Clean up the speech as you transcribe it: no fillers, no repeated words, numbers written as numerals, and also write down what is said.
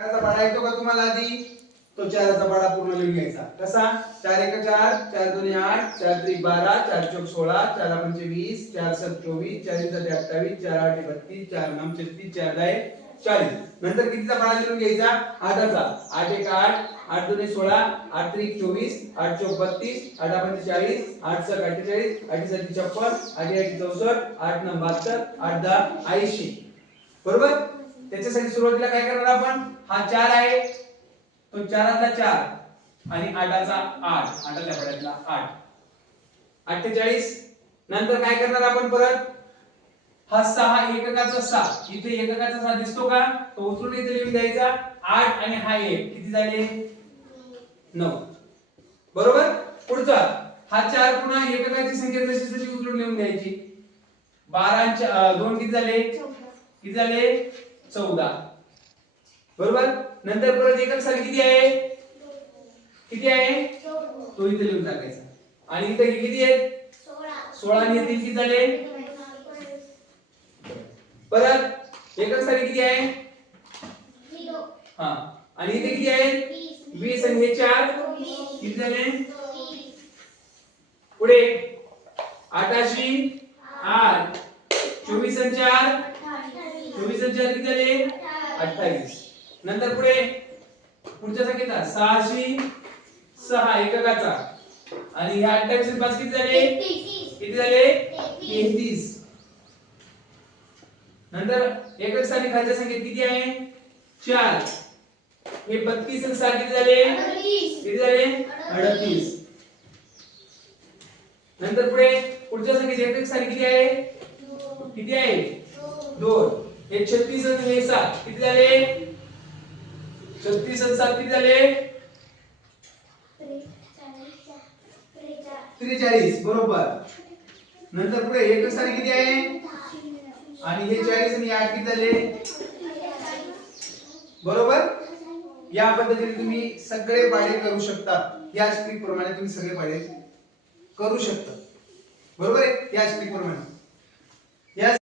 चाराचा पाढा येतो का तुम्हाला आधी? तो चाराचा पाढा पूर्ण लिहून घ्यायचा. कसा? 4 1 4 4 2 8 4 3 12 4 4 16 4 5 20 4 7 24 4 7 28 4 8 32 4 9 36 4 10 40. नंतर कितीचा पाढा लिहून घ्यायचा? 8चा. 8 1 8 8 2 16 8 3 24 8 4 32 8 5 40 8 6 48 8 7 56 8 8 64 8 9 72 8 10 80. बरोबर? त्याच्यासाठी सुरुवातीला काय करणार आपण? हा 4 आहे, तो 4चा 4 आणि 8चा 8, 8च्या पाढ्यातला 8 48. नंतर काय करणार आपण परत? हा 6 एककाचा 6, इथे एककाचा 6 दिसतो का? तो उचलून इथे लिहून द्यायचा. 8 आणि हा 1 किती झाले? 9. बरोबर? पुढचा हा 4 पुन्हा एककाची संख्या जशी तशी उचलून लिहून द्यायची. 12 आणि 2 किती झाले? किती झाले? 14. बरोबर? नंतर परत एकक साली किती आहे? किती आहे? तो इथे लिहून टाकायचा. आणि इथे किती आहेत? 16 आणि 3 किती झाले? परत एकक साली किती आहे? 0. हा. आणि इथे किती आहे? 20 आणि हे 4 किती झाले? पुढे 88 8 24 आणि 4 24 आणि 4 किती झाले? 28. नंतर पुढे पुढच्या संख्येचा 606 एककाचा आणि ह्या 28 आणि 5 किती झाले? किती झाले? 33. नंतर एकक स्थानी खालच्या संख्येत किती आहे? 4. हे 32 आणि 6 किती झाले? किती झाले? 38. नंतर पुढे पुढच्या संख्येत एकक स्थानी किती आहे? किती आहे? 2. हे 36 आणि हे 7 किती झाले? 36 आणि 7 किती झाले? 43. बरोबर. नंतर पुढे एकक स्थानी किती आहे? आणि हे 40 आणि 8 किती झाले? बरोबर. या पद्धतीने तुम्ही सगळे पाढे करू शकता. या ट्रिक प्रमाणे तुम्ही सगळे पाढे करू शकता. बरोबर आहे? या ट्रिक प्रमाणे